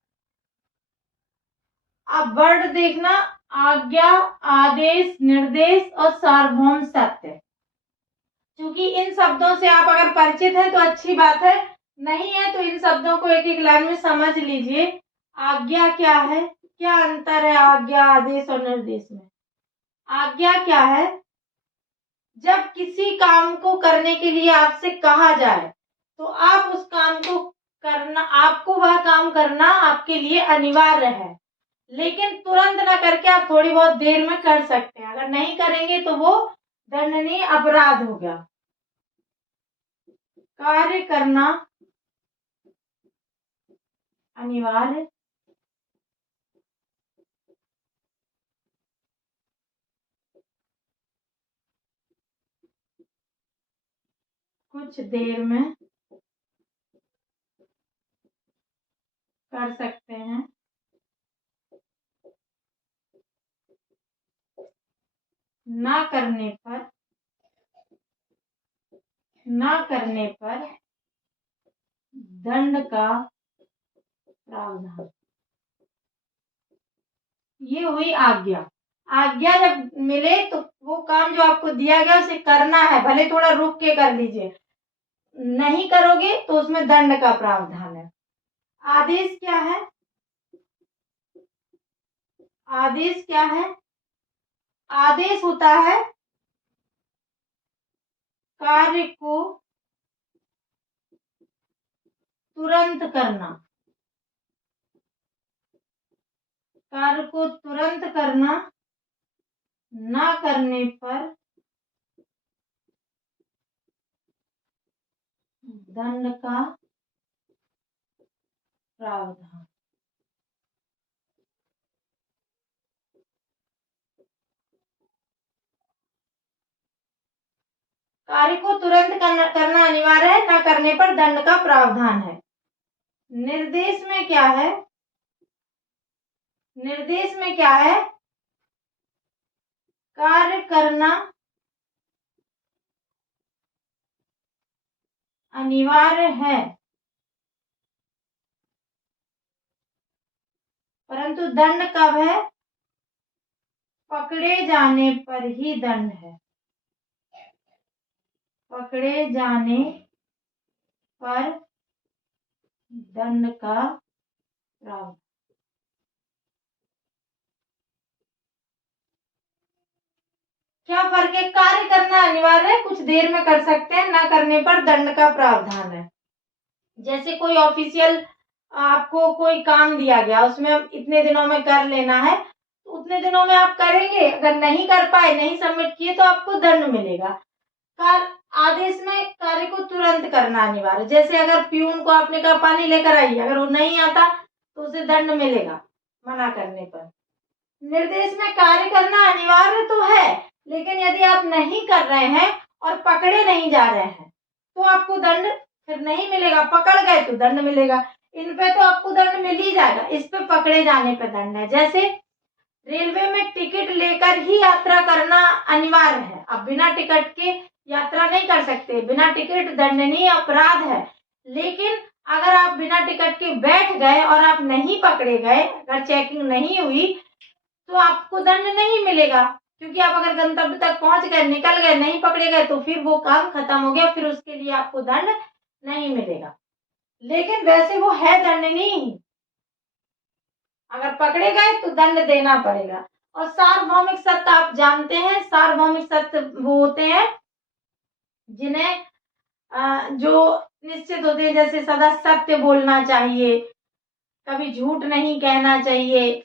अब वर्ड देखना, आज्ञा, आदेश, निर्देश और सार्वभौम सत्य। क्योंकि इन शब्दों से आप अगर परिचित हैं तो अच्छी बात है, नहीं है तो इन शब्दों को एक एक लाइन में समझ लीजिए। आज्ञा क्या है? क्या अंतर है आज्ञा, आदेश और निर्देश में? आज्ञा क्या है? जब किसी काम को करने के लिए आपसे कहा जाए तो आप उस काम को करना, आपको वह काम करना आपके लिए अनिवार्य है, लेकिन तुरंत ना करके आप थोड़ी बहुत देर में कर सकते हैं। अगर नहीं करेंगे तो वो दंडनीय अपराध हो गया। कार्य करना अनिवार्य कुछ देर में कर सकते हैं, ना करने पर दंड का प्रावधान। ये हुई आज्ञा। आज्ञा जब मिले तो वो काम जो आपको दिया गया उसे करना है, भले थोड़ा रुक के कर लीजिए, नहीं करोगे तो उसमें दंड का प्रावधान है। आदेश क्या है? आदेश क्या है? आदेश होता है कार्य को तुरंत करना, कार्य को तुरंत करना, ना करने पर दंड का प्रावधान। कार्य को तुरंत करना अनिवार्य है, ना करने पर दंड का प्रावधान है। निर्देश में क्या है? निर्देश में क्या है? कार्य करना अनिवार्य है, परंतु दंड कब है? पकड़े जाने पर ही दंड है। पकड़े जाने पर दंड का प्रावधान। क्या फर्क है? कार्य करना अनिवार्य है, कुछ देर में कर सकते हैं, ना करने पर दंड का प्रावधान है। जैसे कोई ऑफिशियल आपको कोई काम दिया गया, उसमें इतने दिनों में कर लेना है, तो उतने दिनों में आप करेंगे, अगर नहीं कर पाए, नहीं सबमिट किए तो आपको दंड मिलेगा। आदेश में कार्य को तुरंत करना अनिवार्य। जैसे अगर प्यून को आपने कहा पानी लेकर आइए, अगर वो नहीं आता तो उसे दंड मिलेगा मना करने पर। निर्देश में कार्य करना अनिवार्य तो है, लेकिन यदि आप नहीं कर रहे हैं और पकड़े नहीं जा रहे हैं तो आपको दंड फिर नहीं मिलेगा। पकड़ गए तो दंड मिलेगा, इन पे तो आपको दंड मिल ही जाएगा, इस पे पकड़े जाने पे दंड है। जैसे रेलवे में टिकट लेकर ही यात्रा करना अनिवार्य है, आप बिना टिकट के यात्रा नहीं कर सकते, बिना टिकट दंडनीय अपराध है। लेकिन अगर आप बिना टिकट के बैठ गए और आप नहीं पकड़े गए, अगर चेकिंग नहीं हुई तो आपको दंड नहीं मिलेगा, क्योंकि आप अगर गंतव्य तक पहुंच गए, निकल गए, नहीं पकड़े गए तो फिर वो काम खत्म हो गया, फिर उसके लिए आपको दंड नहीं मिलेगा। लेकिन वैसे वो है दंडनीय, अगर पकड़े गए तो दंड देना पड़ेगा। और सार्वभौमिक सत्य आप जानते हैं, सार्वभौमिक सत्य वो होते हैं जिन्हें जो निश्चित होते हैं, जैसे सदा सत्य बोलना चाहिए, कभी झूठ नहीं कहना चाहिए,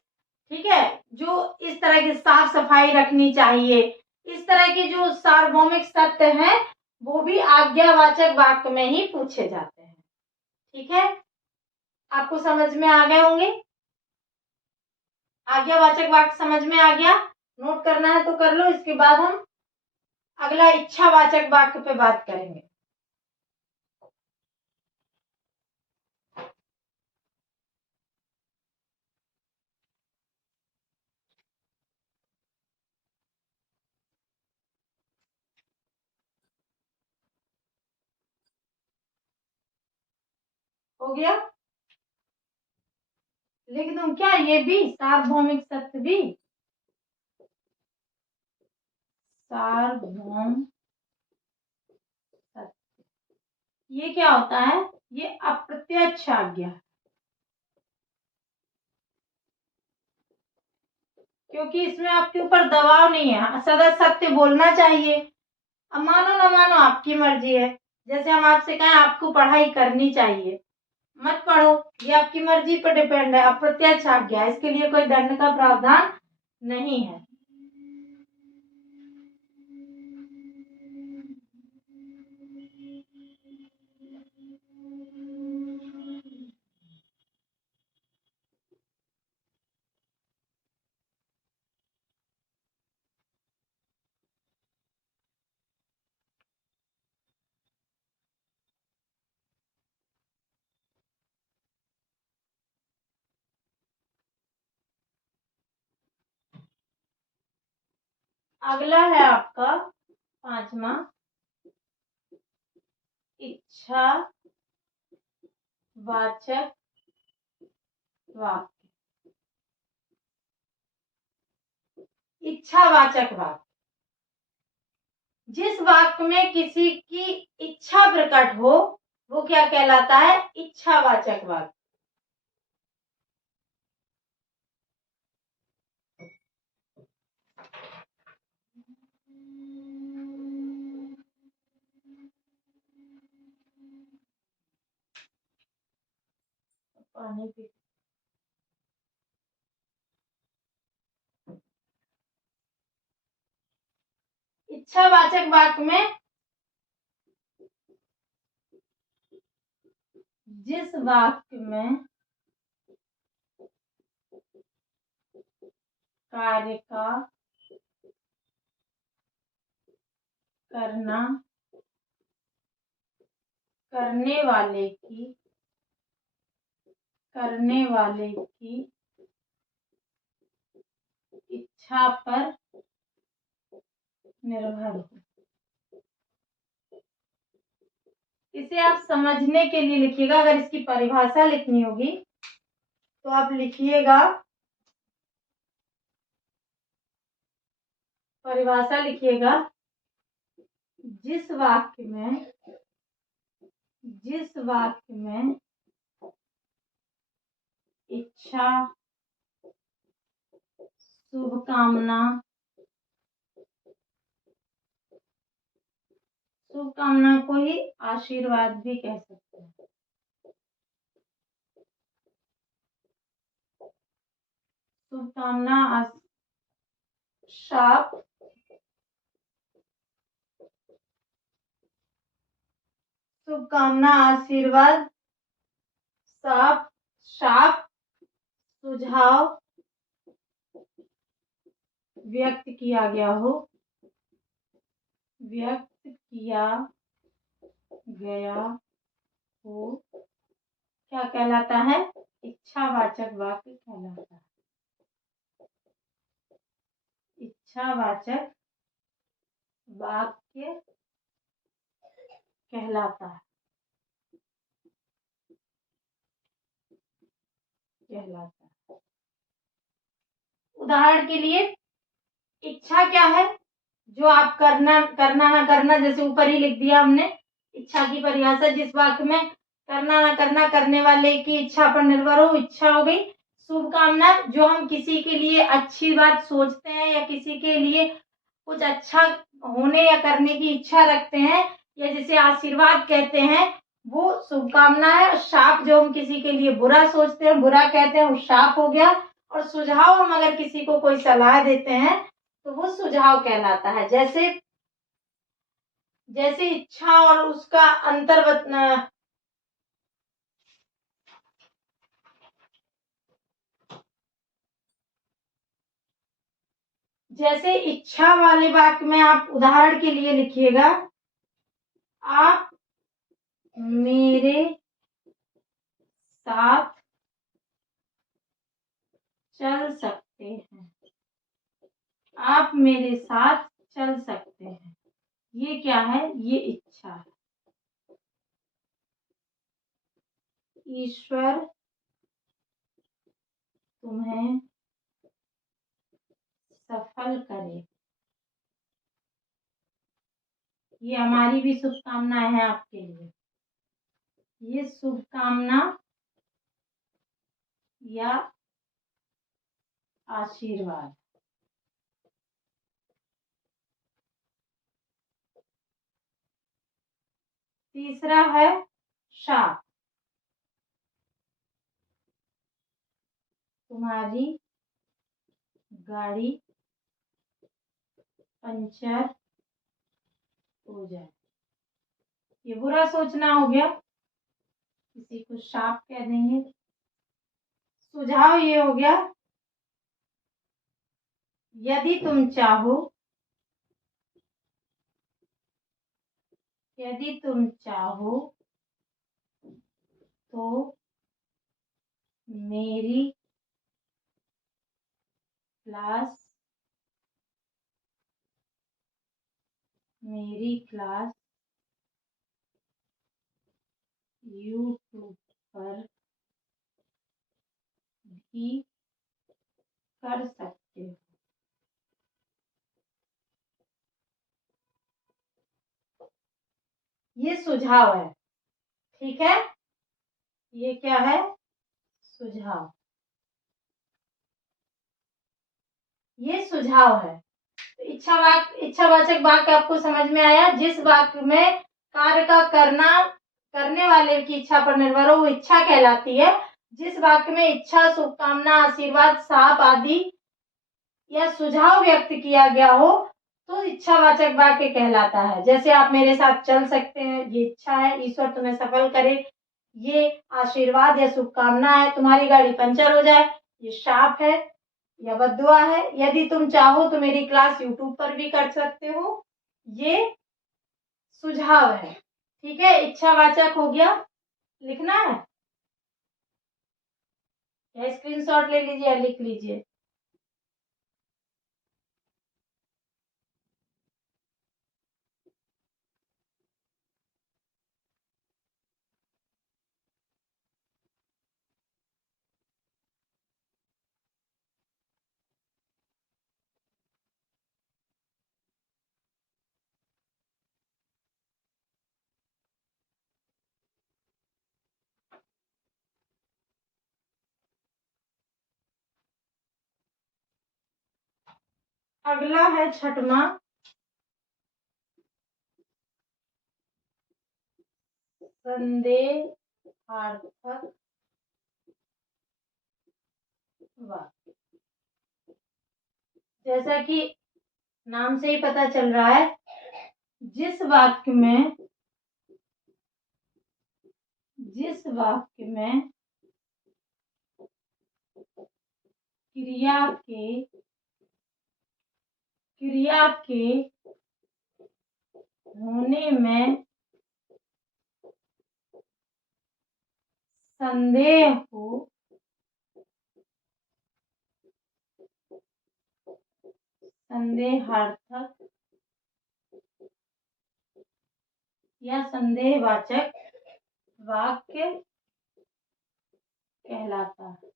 ठीक है, जो इस तरह की साफ सफाई रखनी चाहिए, इस तरह के जो सार्वभौमिक सत्य हैं वो भी आज्ञावाचक वाक्य में ही पूछे जाते हैं। ठीक है, आपको समझ में आ गए होंगे? आज्ञावाचक वाक्य समझ में आ गया? नोट करना है तो कर लो, इसके बाद हम अगला इच्छावाचक वाक्य पे बात करेंगे। हो गया? लिख दूं क्या ये भी? सार्वभौमिक सत्य भी, सार्वभौम सत्य, ये क्या होता है? ये अप्रत्यक्ष आज्ञा, क्योंकि इसमें आपके ऊपर दबाव नहीं है, सदा सत्य बोलना चाहिए। अब मानो ना मानो आपकी मर्जी है, जैसे हम आपसे कहें आपको पढ़ाई करनी चाहिए, मत पढ़ो, ये आपकी मर्जी पर डिपेंड है, अप्रत्यक्ष आज्ञा, इसके लिए कोई दंड का प्रावधान नहीं है। अगला है आपका 5वां, इच्छा वाचक वाक्य। इच्छावाचक वाक्य, जिस वाक्य में किसी की इच्छा प्रकट हो वो क्या कहलाता है? इच्छावाचक वाक्य। पानी पी। इच्छावाचक वाक्य में जिस वाक्य में कार्य का करना करने वाले की इच्छा पर निर्भर हो। इसे आप समझने के लिए लिखिएगा। अगर इसकी परिभाषा लिखनी होगी तो आप लिखिएगा, परिभाषा लिखिएगा, जिस वाक्य में इच्छा, शुभकामना को ही आशीर्वाद भी कह सकते हैं। शुभकामना, शाप, शुभकामना, आशीर्वाद, शाप, सुझाव व्यक्त किया गया हो क्या कहलाता है? इच्छावाचक वाक्य कहलाता है। इच्छावाचक वाक्य कहलाता है। उदाहरण के लिए, इच्छा क्या है? जो आप करना ना करना, जैसे ऊपर ही लिख दिया हमने। इच्छा की परिभाषा, जिस वाक्य में करना ना करना करने वाले की इच्छा पर निर्भर हो, इच्छा हो गई। शुभकामना, जो हम किसी के लिए अच्छी बात सोचते हैं या किसी के लिए कुछ अच्छा होने या करने की इच्छा रखते हैं, या जिसे आशीर्वाद कहते हैं, वो शुभकामना है। शाप, जो हम किसी के लिए बुरा सोचते हैं, बुरा कहते हैं, वो शाप हो गया। और सुझाव, हम अगर किसी को कोई सलाह देते हैं तो वो सुझाव कहलाता है। जैसे इच्छा और उसका अंतर जैसे इच्छा वाले वाक्य में आप उदाहरण के लिए लिखिएगा, आप मेरे साथ चल सकते हैं। आप मेरे साथ चल सकते हैं। ये क्या है? ये इच्छा है। ईश्वर तुम्हें सफल करे। ये हमारी भी शुभकामनाएं हैं आपके लिए। ये शुभकामना या आशीर्वाद। तीसरा है शाप। तुम्हारी गाड़ी पंचर हो जाए। ये बुरा सोचना हो गया, किसी को शाप कह देंगे। सुझाव ये हो गया, यदि तुम चाहो तो मेरी क्लास मेरी क्लास यूट्यूब पर भी कर सकते हो। ये सुझाव है, ठीक है। ये क्या है? सुझाव। ये सुझाव है। तो इच्छावाचक वाक्य आपको समझ में आया। जिस वाक्य में कार्य का करने वाले की इच्छा पर निर्भर हो वो इच्छा कहलाती है। जिस वाक्य में इच्छा, शुभकामना, आशीर्वाद, शाप आदि या सुझाव व्यक्त किया गया हो तो इच्छावाचक वाक्य कहलाता है। जैसे आप मेरे साथ चल सकते हैं, ये इच्छा है, ईश्वर तुम्हें सफल करे। ये आशीर्वाद या शुभकामना है, तुम्हारी गाड़ी पंचर हो जाए। ये शाप है या बद्दुआ है। यदि तुम चाहो तो मेरी क्लास यूट्यूब पर भी कर सकते हो। ये सुझाव है, ठीक है। इच्छावाचक हो गया। लिखना है या स्क्रीनशॉट ले लीजिए या लिख लीजिए। अगला है छठवां, संदेहार्थक वाक्य। जैसा कि नाम से ही पता चल रहा है, जिस वाक्य में क्रिया के होने में संदेह हो, संदेहार्थक या संदेहवाचक वाक्य कहलाता है।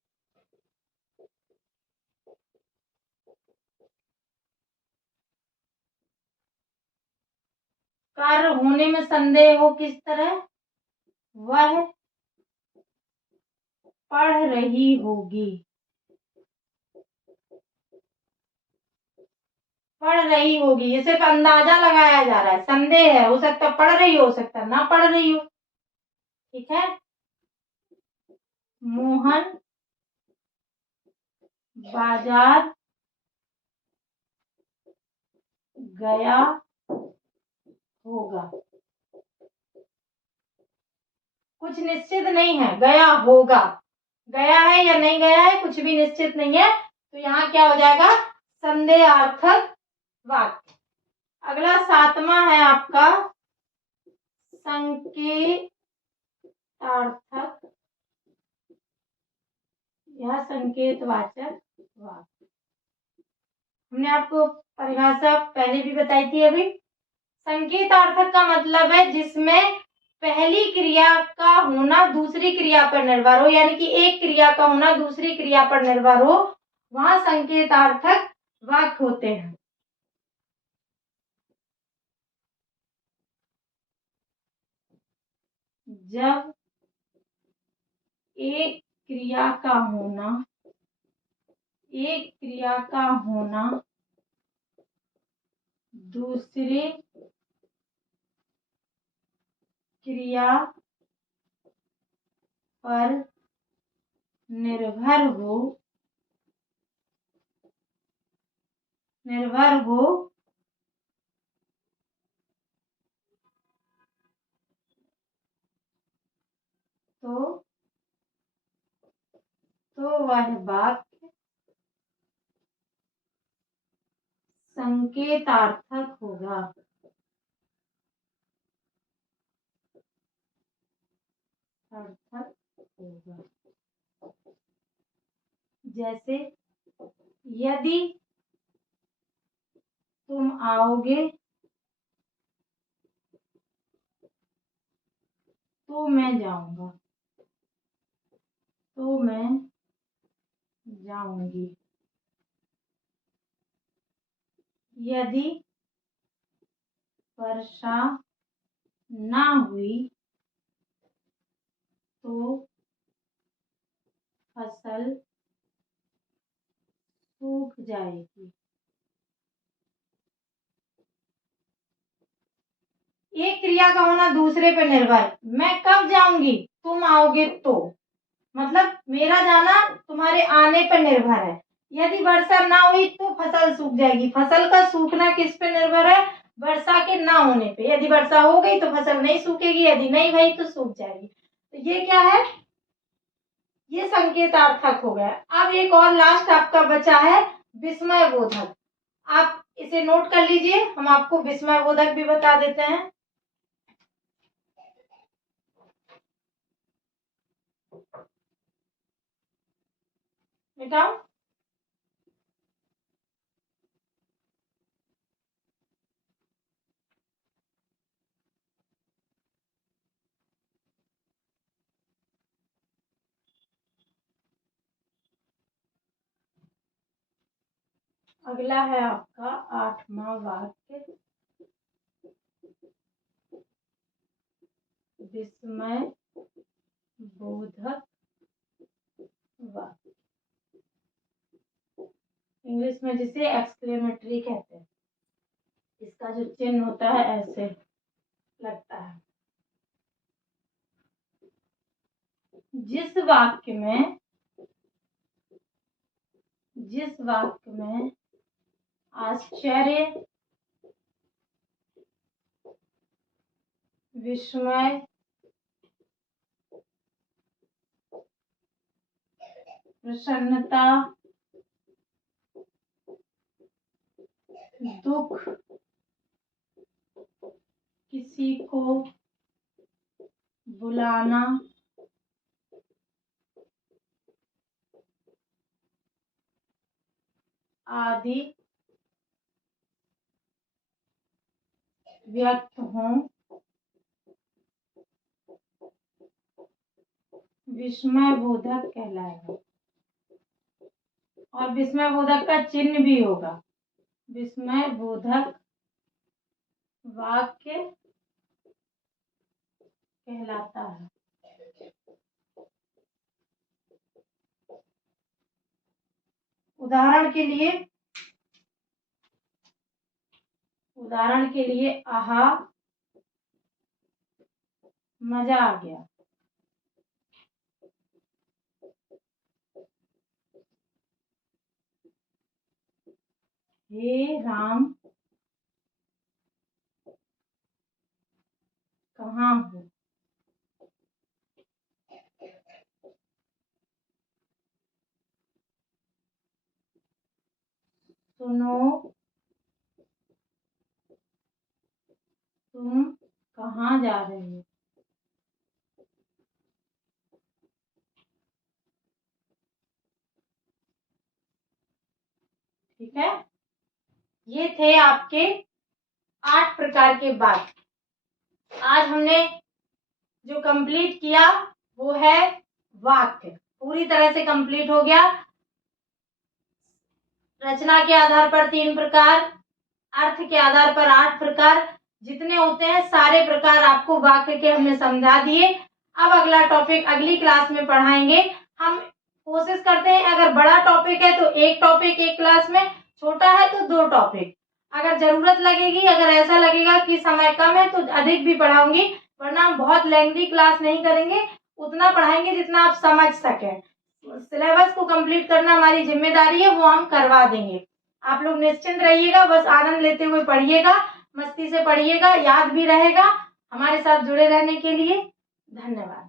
कार्य होने में संदेह हो किस तरह? वह पढ़ रही होगी। पढ़ रही होगी, ये सिर्फ अंदाजा लगाया जा रहा है। संदेह है, हो सकता है पढ़ रही हो सकता है ना पढ़ रही हो, ठीक है। मोहन बाजार गया होगा। कुछ निश्चित नहीं है, गया होगा। गया है या नहीं गया है कुछ भी निश्चित नहीं है, तो यहाँ क्या हो जाएगा? संदेहार्थक वाक्य। अगला सातवां है आपका संकेतार्थक या संकेतवाचक वाक्य। हमने आपको परिभाषा पहले भी बताई थी। अभी संकेतार्थक का मतलब है जिसमें पहली क्रिया का होना दूसरी क्रिया पर निर्भर हो, यानी कि एक क्रिया का होना दूसरी क्रिया पर निर्भर हो, वहां संकेतार्थक वाक्य होते हैं। जब एक क्रिया का होना दूसरे क्रिया पर निर्भर हो तो वह वाक्य संकेतार्थक होगा। अर्थक होगा। जैसे यदि तुम आओगे तो मैं जाऊंगा, तो मैं जाऊंगी। यदि वर्षा ना हुई तो फसल सूख जाएगी। एक क्रिया का होना दूसरे पे निर्भर। मैं कब जाऊंगी, तुम आओगे तो, मतलब मेरा जाना तुम्हारे आने पर निर्भर है। यदि वर्षा ना हुई तो फसल सूख जाएगी। फसल का सूखना किस पे निर्भर है, वर्षा के ना होने पे। यदि वर्षा हो गई तो फसल नहीं सूखेगी, यदि नहीं हुई तो सूख जाएगी। तो ये क्या है, ये संकेतार्थक हो गया। अब एक और लास्ट आपका बचा है विस्मय बोधक। आप इसे नोट कर लीजिए, हम आपको विस्मय बोधक भी बता देते हैं। मिटाओ। अगला है आपका 8वां वाक्य, विस्मय बोधक वाक्य। इंग्लिश में जिसे एक्सक्लेमेटरी कहते हैं। इसका जो चिन्ह होता है ऐसे लगता है। जिस वाक्य में आश्चर्य, विस्मय, प्रसन्नता, दुख, किसी को बुलाना, आदि व्यक्त हों, विस्मय बोधक कहलाएगा। और विस्मय बोधक का चिन्ह भी होगा। विस्मय बोधक वाक्य कहलाता है। उदाहरण के लिए आहा, मजा आ गया। हे राम, कहाँ हो। सुनो, तुम कहाँ जा रहे हो। ठीक है, ये थे आपके 8 प्रकार के वाक्य। आज हमने जो कंप्लीट किया वो है वाक्य, पूरी तरह से कंप्लीट हो गया। रचना के आधार पर 3 प्रकार, अर्थ के आधार पर 8 प्रकार, जितने होते हैं सारे प्रकार आपको वाक्य के हमने समझा दिए। अब अगला टॉपिक अगली क्लास में पढ़ाएंगे। हम कोशिश करते हैं अगर बड़ा टॉपिक है तो एक टॉपिक एक क्लास में, छोटा है तो 2 टॉपिक। अगर जरूरत लगेगी, अगर ऐसा लगेगा कि समय कम है तो अधिक भी पढ़ाऊंगी, वरना हम बहुत लेंथी क्लास नहीं करेंगे, उतना पढ़ाएंगे जितना आप समझ सकें। सिलेबस को कंप्लीट करना हमारी जिम्मेदारी है, वो हम करवा देंगे। आप लोग निश्चिंत रहिएगा, बस आनंद लेते हुए पढ़िएगा, मस्ती से पढ़िएगा, याद भी रहेगा। हमारे साथ जुड़े रहने के लिए धन्यवाद।